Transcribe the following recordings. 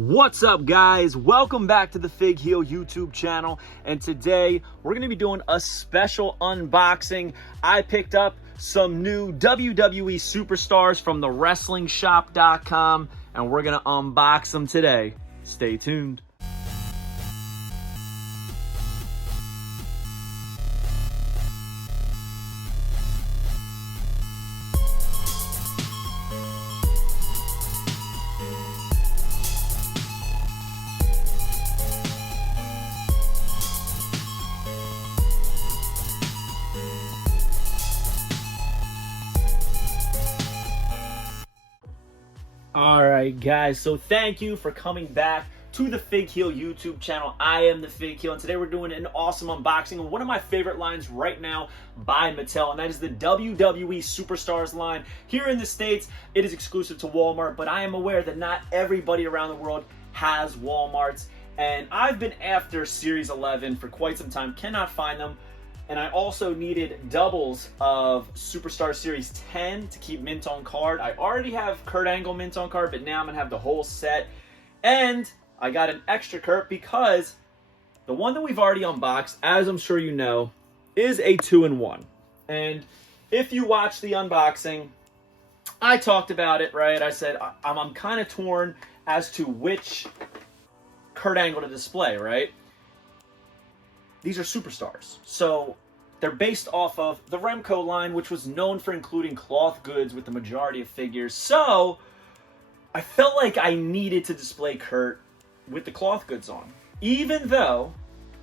What's up, guys? Welcome back to the Fig Heel YouTube channel, and today we're going to be doing a special unboxing. I picked up some new WWE Superstars from the WrestlingShop.com, and we're going to unbox them today. Stay tuned. Alright guys, so thank you for coming back to the Fig Heel YouTube channel. I am the Fig Heel, and today we're doing an awesome unboxing of one of my favorite lines right now by Mattel, and that is the WWE Superstars line. Here in the States, it is exclusive to Walmart, but I am aware that not everybody around the world has Walmarts, and I've been after Series 11 for quite some time, cannot find them. And I also needed doubles of Superstar Series 10 to keep mint on card. I already have Kurt Angle mint on card, but now I'm going to have the whole set. And I got an extra Kurt because the one that we've already unboxed, as I'm sure you know, is a 2-in-1. And if you watch the unboxing, I talked about it, right? I said I'm kind of torn as to which Kurt Angle to display, right? These are Superstars, so they're based off of the Remco line, which was known for including cloth goods with the majority of figures. So I felt like I needed to display Kurt with the cloth goods on. Even though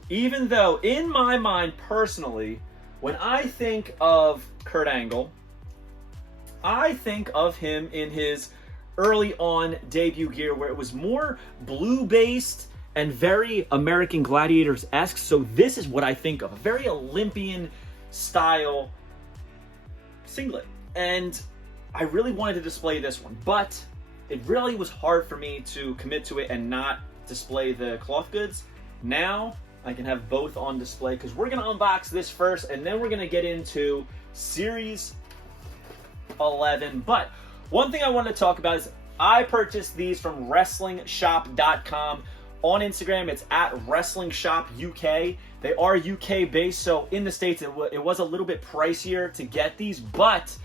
in my mind personally, when I think of Kurt Angle, I think of him in his early on debut gear where it was more blue-based and very American Gladiators-esque. So this is what I think of, a very Olympian style singlet. And I really wanted to display this one, but it really was hard for me to commit to it and not display the cloth goods. Now I can have both on display because we're gonna unbox this first and then we're gonna get into Series 11. But one thing I wanted to talk about is I purchased these from WrestlingShop.com. On Instagram, it's at WrestlingShopUK. They are UK based, so in the States it was a little bit pricier to get these, but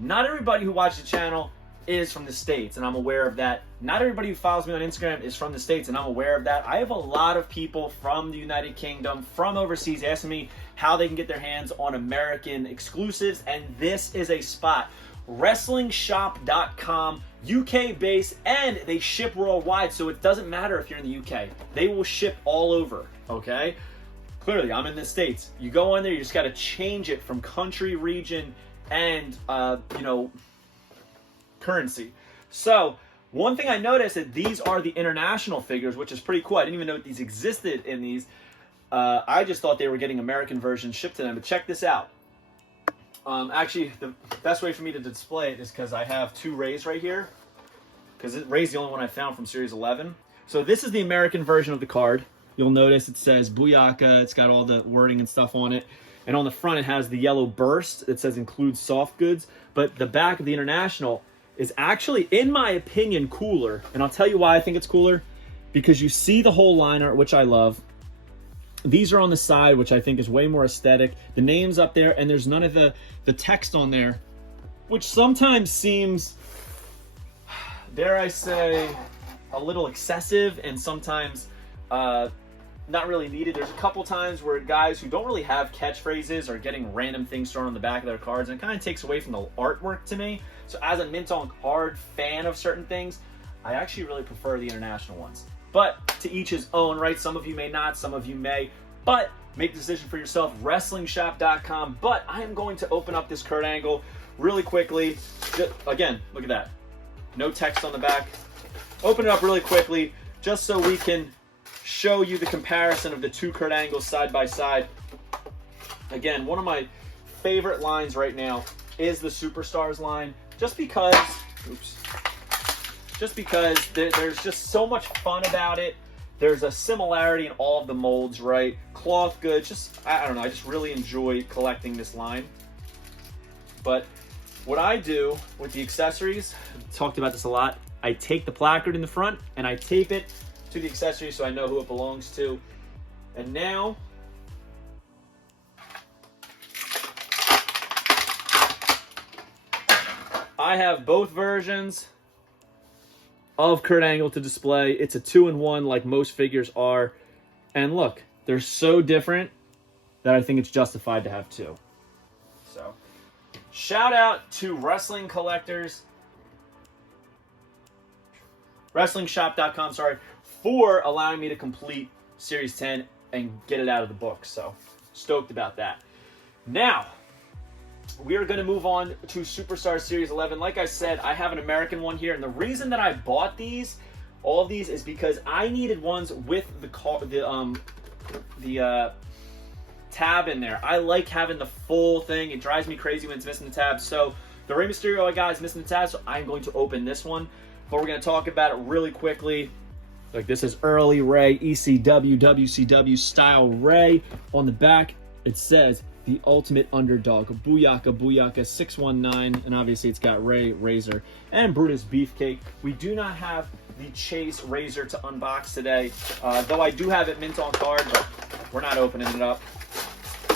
not everybody who watches the channel is from the States, and I'm aware of that. Not everybody who follows me on Instagram is from the States, and I'm aware of that. I have a lot of people from the United Kingdom, from overseas, asking me how they can get their hands on American exclusives, and this is a spot. WrestlingShop.com, UK based, and they ship worldwide, so it doesn't matter if you're in the UK. They will ship all over, okay? Clearly, I'm in the States. You go on there, you just got to change it from country, region, and, currency. So, one thing I noticed that these are the international figures, which is pretty cool. I didn't even know that these existed in these. I just thought they were getting American versions shipped to them, but check this out. Actually, the best way for me to display it is because I have two Reys right here. Because Rey's the only one I found from Series 11. So this is the American version of the card. You'll notice it says Booyaka. It's got all the wording and stuff on it. And on the front it has the yellow burst. It says includes soft goods. But the back of the international is actually, in my opinion, cooler. And I'll tell you why I think it's cooler. Because you see the whole line art, which I love. These are on the side, which I think is way more aesthetic. The name's up there, and there's none of the text on there, which sometimes seems, dare I say, a little excessive, and sometimes not really needed. There's a couple times where guys who don't really have catchphrases are getting random things thrown on the back of their cards, and it kind of takes away from the artwork to me. So as a mint on card fan of certain things, I actually really prefer the international ones. But to each his own, right? Some of you may not, some of you may. But make the decision for yourself, WrestlingShop.com. But I am going to open up this Kurt Angle really quickly. Again, look at that. No text on the back. Open it up really quickly just so we can show you the comparison of the two Kurt Angles side by side. Again, one of my favorite lines right now is the Superstars line. Just because there's just so much fun about it. There's a similarity in all of the molds, right? Cloth goods, I don't know, I just really enjoy collecting this line. But what I do with the accessories, I've talked about this a lot, I take the placard in the front and I tape it to the accessory so I know who it belongs to. And now I have both versions of Kurt Angle to display. It's a 2-in-1 like most figures are. And look, they're so different that I think it's justified to have two. So, shout out to wrestling collectors, WrestlingShop.com, sorry, for allowing me to complete Series 10 and get it out of the book. So, stoked about that. Now, we are going to move on to Superstars Series 11. Like I said, I have an American one here, and the reason that I bought these, all of these, is because I needed ones with the tab in there. I like having the full thing. It drives me crazy when it's missing the tab. So the Rey Mysterio I got is missing the tab, so I'm going to open this one. But we're going to talk about it really quickly. Like, this is early Rey, ECW, WCW style Rey. On the back, it says the ultimate underdog, Booyaka Booyaka 619, and obviously it's got Rey, Razor, and Brutus Beefcake. We do not have the Chase Razor to unbox today, though I do have it mint on card, but we're not opening it up.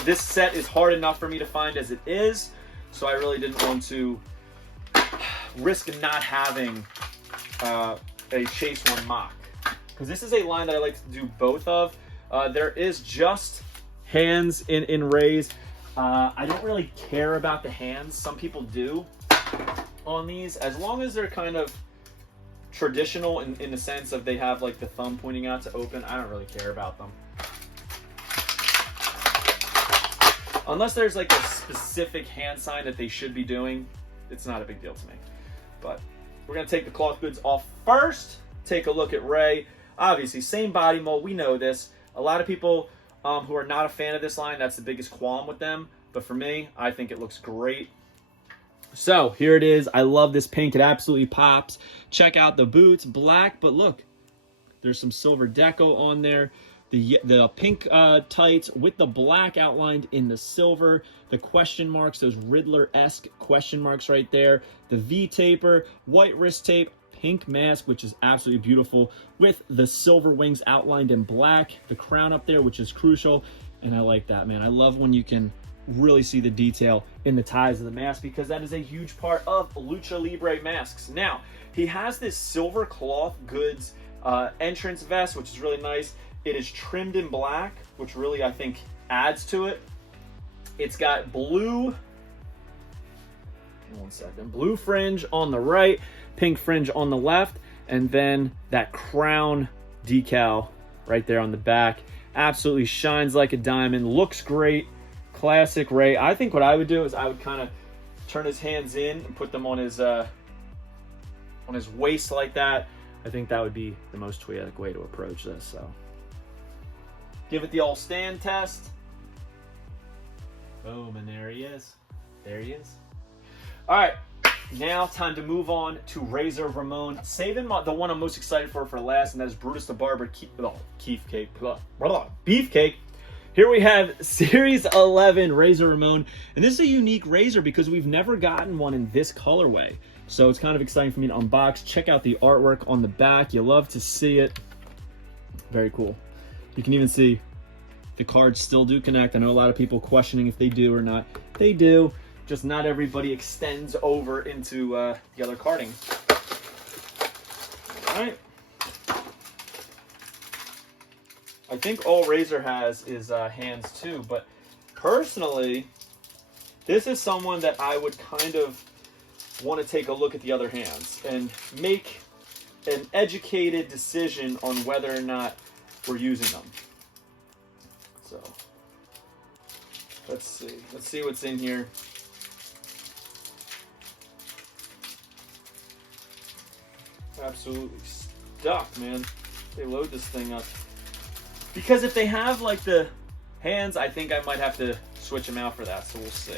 This set is hard enough for me to find as it is, so I really didn't want to risk not having a Chase one mock, because this is a line that I like to do both of. There is just hands in Rey's. I don't really care about the hands. Some people do on these, as long as they're kind of traditional in the sense of they have like the thumb pointing out to open. I don't really care about them. Unless there's like a specific hand sign that they should be doing, it's not a big deal to me. But we're going to take the cloth goods off first. Take a look at Rey. Obviously, same body mold. We know this. A lot of people who are not a fan of this line, that's the biggest qualm with them. But for me, I think it looks great. So here it is. I love this pink. It absolutely pops. Check out the boots. Black, but look, there's some silver deco on there. The pink tights with the black outlined in the silver. The question marks, those Riddler-esque question marks right there. The V-taper, white wrist tape, pink mask, which is absolutely beautiful, with the silver wings outlined in black. The crown up there, which is crucial. And I like that, man. I love when you can really see the detail in the ties of the mask, because that is a huge part of Lucha Libre masks. Now, he has this silver cloth goods entrance vest, which is really nice. It is trimmed in black, which really, I think, adds to it. It's got blue fringe on the right, pink fringe on the left, and then that crown decal right there on the back. Absolutely shines like a diamond. Looks great. Classic Rey. I think what I would do is I would kind of turn his hands in and put them on his waist like that. I think that would be the most poetic way to approach this. So give it the old stand test. Boom, and there he is. There he is. All right, now time to move on to Razor Ramon. Saving the one I'm most excited for last, and that is Brutus the Barber Beefcake. Here we have Series 11 Razor Ramon, and this is a unique Razor because we've never gotten one in this colorway. So it's kind of exciting for me to unbox. Check out the artwork on the back. You love to see it. Very cool. You can even see the cards still do connect. I know a lot of people questioning if they do or not. They do, just not everybody extends over into the other carding. All right. I think all Razor has is hands too, but personally, this is someone that I would kind of want to take a look at the other hands and make an educated decision on whether or not we're using them. So let's see what's in here. Absolutely stuck, man. They load this thing up. Because if they have like the hands, I think I might have to switch them out for that, so we'll see.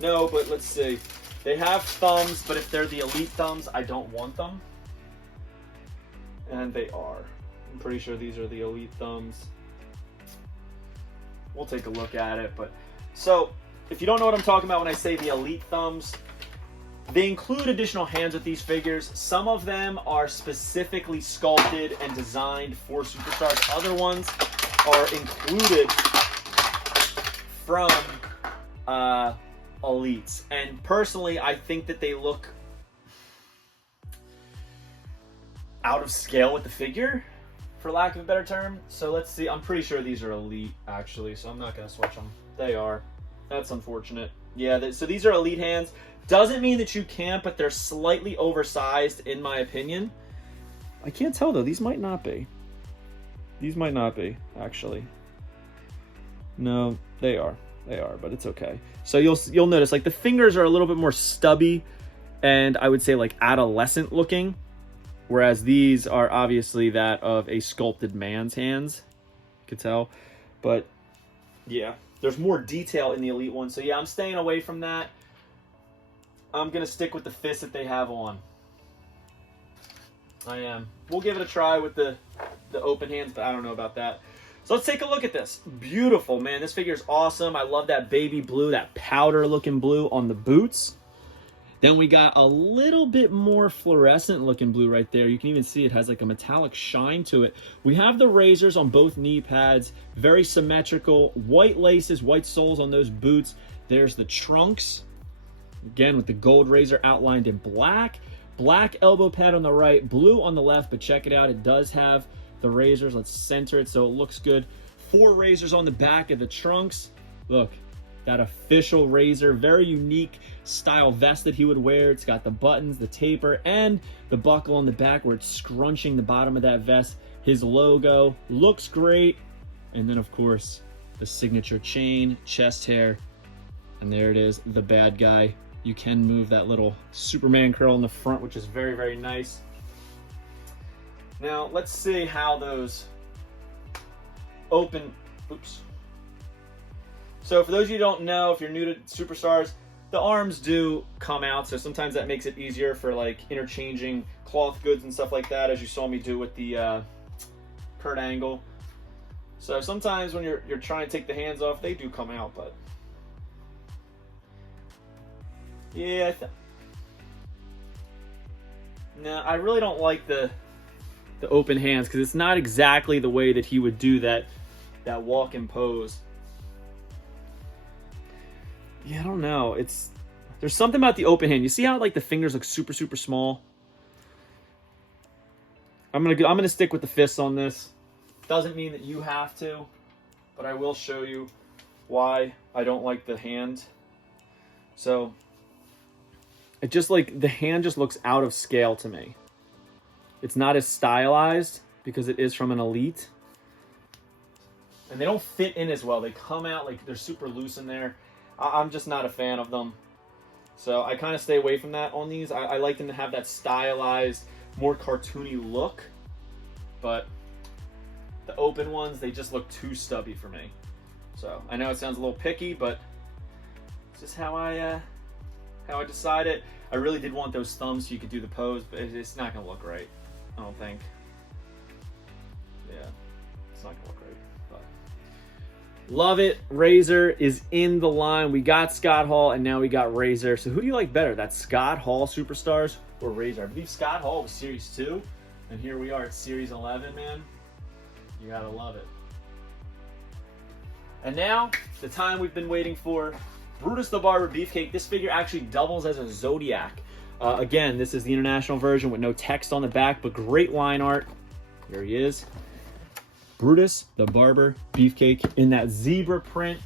No, but let's see. They have thumbs, but if they're the elite thumbs, I don't want them. And they are. I'm pretty sure these are the elite thumbs. We'll take a look at it, but so if you don't know what I'm talking about when I say the Elite thumbs, they include additional hands with these figures. Some of them are specifically sculpted and designed for Superstars. Other ones are included from Elites. And personally, I think that they look out of scale with the figure, for lack of a better term. So let's see. I'm pretty sure these are Elite, actually, so I'm not going to switch them. They are. That's unfortunate. Yeah, so these are Elite hands. Doesn't mean that you can't, but they're slightly oversized, in my opinion. I can't tell, though. These might not be. These might not be, actually. No, they are. They are, but it's okay. So you'll notice, like, the fingers are a little bit more stubby and I would say, like, adolescent looking, whereas these are obviously that of a sculpted man's hands. You can tell. But, yeah, there's more detail in the Elite one. So, yeah, I'm staying away from that. I'm going to stick with the fists that they have on. I am. We'll give it a try with the open hands, but I don't know about that. So let's take a look at this. Beautiful, man. This figure is awesome. I love that baby blue, that powder-looking blue on the boots. Then we got a little bit more fluorescent-looking blue right there. You can even see it has like a metallic shine to it. We have the razors on both knee pads. Very symmetrical. White laces, white soles on those boots. There's the trunks. Again, with the gold razor outlined in black. Black elbow pad on the right, blue on the left, but check it out. It does have the razors. Let's center it so it looks good. 4 razors on the back of the trunks. Look, that official razor. Very unique style vest that he would wear. It's got the buttons, the taper, and the buckle on the back where it's scrunching the bottom of that vest. His logo looks great. And then, of course, the signature chain, chest hair. And there it is, the bad guy. You can move that little Superman curl in the front, which is very, very nice. Now, let's see how those open... Oops. So, for those of you who don't know, if you're new to Superstars, the arms do come out, so sometimes that makes it easier for, like, interchanging cloth goods and stuff like that, as you saw me do with the Kurt Angle. So, sometimes when you're trying to take the hands off, they do come out, but... Yeah, no, I really don't like the open hands because it's not exactly the way that he would do that walk and pose. Yeah, I don't know. There's something about the open hand. You see how like the fingers look super, super small? I'm gonna stick with the fists on this. Doesn't mean that you have to, but I will show you why I don't like the hand. So. It just like, the hand just looks out of scale to me. It's not as stylized because it is from an Elite. And they don't fit in as well. They come out like they're super loose in there. I'm just not a fan of them. So I kind of stay away from that on these. I like them to have that stylized, more cartoony look. But the open ones, they just look too stubby for me. So I know it sounds a little picky, but it's just how I decided. I really did want those thumbs so you could do the pose, but it's not going to look right, I don't think. Yeah, it's not going to look right. But. Love it. Razor is in the line. We got Scott Hall, and now we got Razor. So who do you like better, that Scott Hall Superstars or Razor? I believe Scott Hall was Series 2, and here we are at Series 11, man. You got to love it. And now, the time we've been waiting for. Brutus the Barber Beefcake. This figure actually doubles as a Zodiac. Again, this is the international version with no text on the back, but great line art. Here he is. Brutus the Barber Beefcake in that zebra print.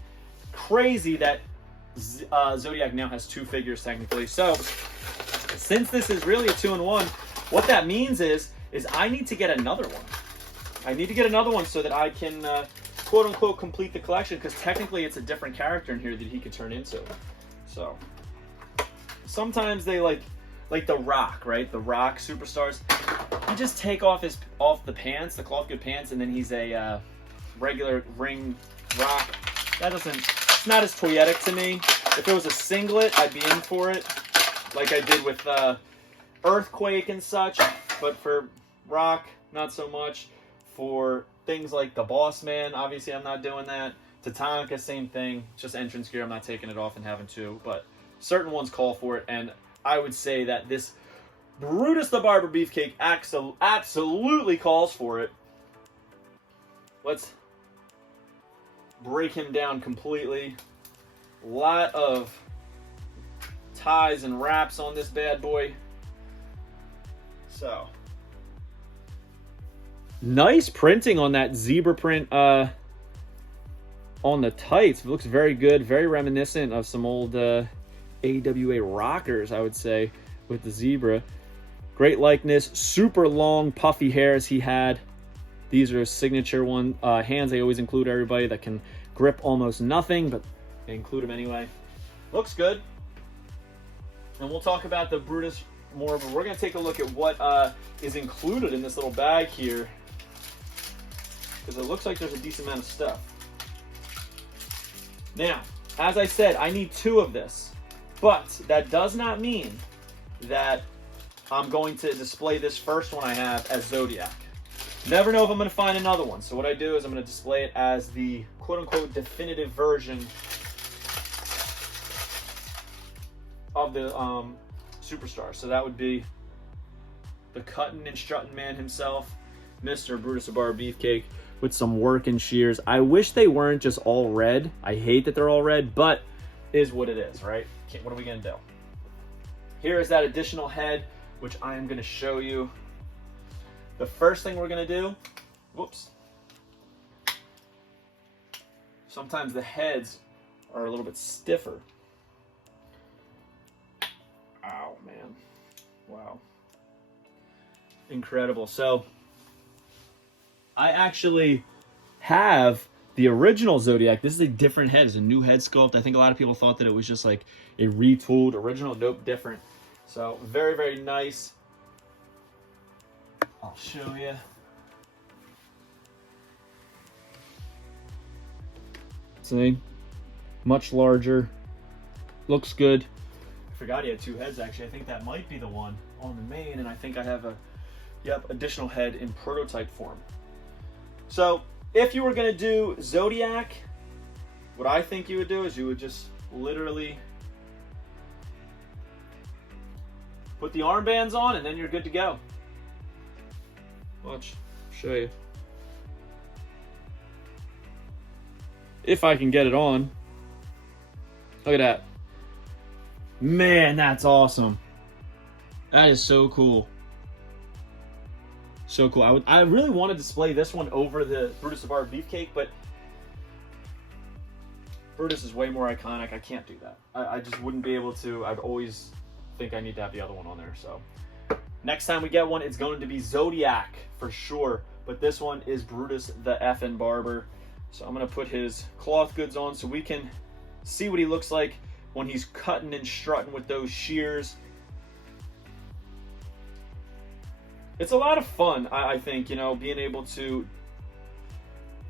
Crazy that Zodiac now has 2 figures technically. So, since this is really a 2-in-1, what that means is I need to get another one. I need to get another one so that I can... quote-unquote complete the collection, because technically it's a different character in here that he could turn into. So sometimes they like The Rock, right? The Rock Superstars. You just take off the pants, the cloth good pants, and then he's a regular ring Rock. It's not as toyetic to me. If it was a singlet, I'd be in for it, like I did with Earthquake and such. But for Rock, not so much. For things like the Boss Man, obviously I'm not doing that. Tatanka, same thing. Just entrance gear. I'm not taking it off and having to, but certain ones call for it, and I would say that this Brutus the Barber Beefcake absolutely calls for it. Let's break him down completely. A lot of ties and wraps on this bad boy. So, nice printing on that zebra print on the tights. It looks very good, very reminiscent of some old AWA rockers, I would say, with the zebra. Great likeness, super long puffy hairs he had. These are his signature one. Hands, they always include everybody that can grip almost nothing, but they include them anyway. Looks good. And we'll talk about the Brutus more, but we're going to take a look at what is included in this little bag here, because it looks like there's a decent amount of stuff. Now, as I said, I need 2 of this, but that does not mean that I'm going to display this first one I have as Zodiac. Never know if I'm going to find another one, so what I do is I'm going to display it as the quote-unquote definitive version of the Superstars. So that would be the cutting and strutting man himself, Mr. Brutus the Barber Beefcake, with some working shears. I wish they weren't just all red. I hate that they're all red, but is what it is, right? What are we going to do? Here is that additional head, which I am going to show you. The first thing we're going to do, whoops. Sometimes the heads are a little bit stiffer. Ow, man. Wow. Incredible. So, I actually have the original Zodiac. This is a different head. It's a new head sculpt. I think a lot of people thought that it was just like a retooled original. Nope, different. So, very, very nice. I'll show you. See? Much larger. Looks good. I forgot he had 2 heads, actually. I think that might be the one on the main, and I think I have a, additional head in prototype form. So, if you were going to do Zodiac, what I think you would do is you would just literally put the armbands on, and then you're good to go. Watch, show you. If I can get it on. Look at that. Man, that's awesome. That is so cool. So cool. I really want to display this one over the Brutus the Barber Beefcake, but Brutus is way more iconic. I can't do that. I just wouldn't be able to. I'd always think I need to have the other one on there. So next time we get one, it's going to be Zodiac for sure. But this one is Brutus the effing Barber. So I'm going to put his cloth goods on so we can see what he looks like when he's cutting and strutting with those shears. It's a lot of fun, I think, you know, being able to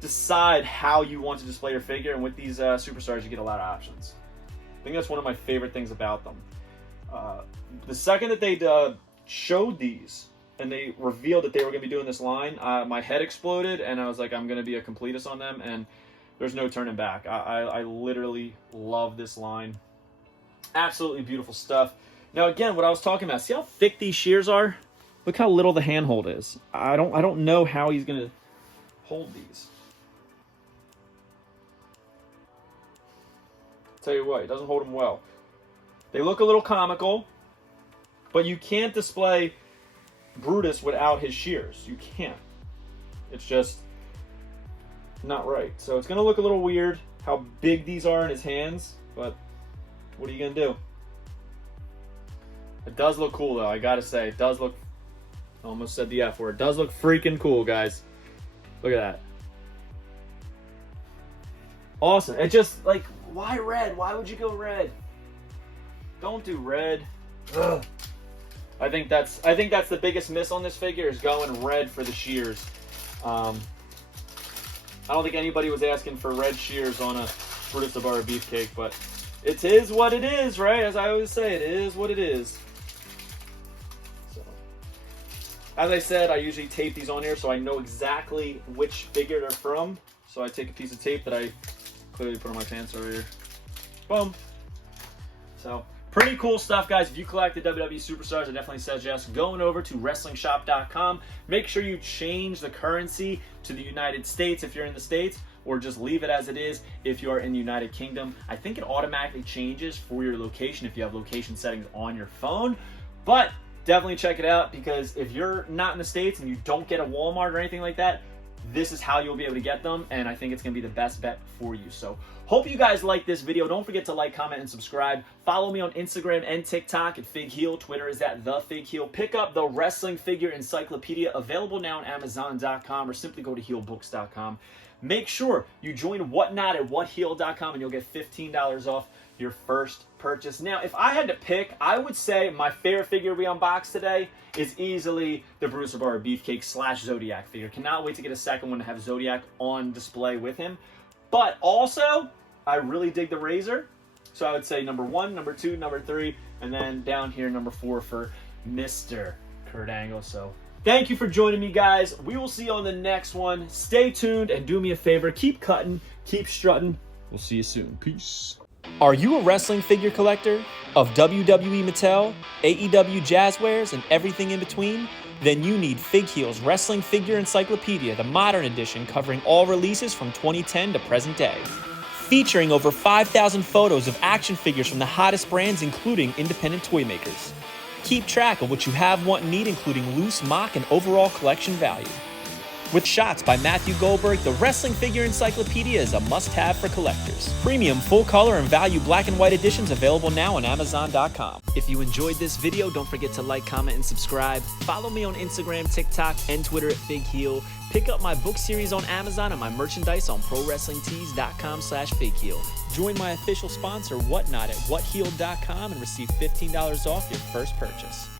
decide how you want to display your figure. And with these Superstars, you get a lot of options. I think that's one of my favorite things about them. The second that they showed these and they revealed that they were going to be doing this line, my head exploded, and I was like, I'm going to be a completist on them, and there's no turning back. I literally love this line. Absolutely beautiful stuff. Now, again, what I was talking about, see how thick these shears are? Look how little the handhold is. I don't know how he's going to hold these. Tell you what, he doesn't hold them well. They look a little comical, but you can't display Brutus without his shears. You can't. It's just not right. So it's going to look a little weird how big these are in his hands, but what are you going to do? It does look cool, though. I got to say, it does look, I almost said the F word. It does look freaking cool, guys. Look at that. Awesome. It just, like, why red? Why would you go red? Don't do red. Ugh. I think that's the biggest miss on this figure, is going red for the shears. I don't think anybody was asking for red shears on a Brutus the Barber Beefcake, but it is what it is, right? As I always say, it is what it is. So, as I said, I usually tape these on here so I know exactly which figure they're from. So I take a piece of tape that I clearly put on my pants over here. Boom. So, pretty cool stuff, guys. If you collect the WWE Superstars, I definitely suggest going over to WrestlingShop.com. Make sure you change the currency to the United States if you're in the States, or just leave it as it is if you are in the United Kingdom. I think it automatically changes for your location if you have location settings on your phone. But definitely check it out, because if you're not in the States and you don't get a Walmart or anything like that, this is how you'll be able to get them, and I think it's going to be the best bet for you. So hope you guys like this video. Don't forget to like, comment, and subscribe. Follow me on Instagram and TikTok at Fig Heel. Twitter is at The Fig Heel. Pick up the Wrestling Figure Encyclopedia, available now on Amazon.com, or simply go to HeelBooks.com. Make sure you join Whatnot at WhatHeel.com, and you'll get $15 off your first purchase. Now, if I had to pick, I would say my favorite figure we unboxed today is easily the Brutus Beefcake / Zodiac figure. Cannot wait to get a second one to have Zodiac on display with him. But also, I really dig the Razor. So I would say number 1, number 2, number 3, and then down here, number 4 for Mr. Kurt Angle. So thank you for joining me, guys. We will see you on the next one. Stay tuned, and do me a favor, keep cutting, keep strutting. We'll see you soon. Peace. Are you a wrestling figure collector of WWE Mattel, AEW Jazzwares, and everything in between? Then you need Fig Heel's Wrestling Figure Encyclopedia, the modern edition covering all releases from 2010 to present day. Featuring over 5,000 photos of action figures from the hottest brands, including independent toy makers. Keep track of what you have, want, and need, including loose, mock, and overall collection value. With shots by Matthew Goldberg, the Wrestling Figure Encyclopedia is a must-have for collectors. Premium full-color and value black and white editions available now on Amazon.com. If you enjoyed this video, don't forget to like, comment, and subscribe. Follow me on Instagram, TikTok, and Twitter at Fig Heel. Pick up my book series on Amazon and my merchandise on ProWrestlingTees.com/FigHeel. Join my official sponsor, Whatnot, at WhatHeel.com and receive $15 off your first purchase.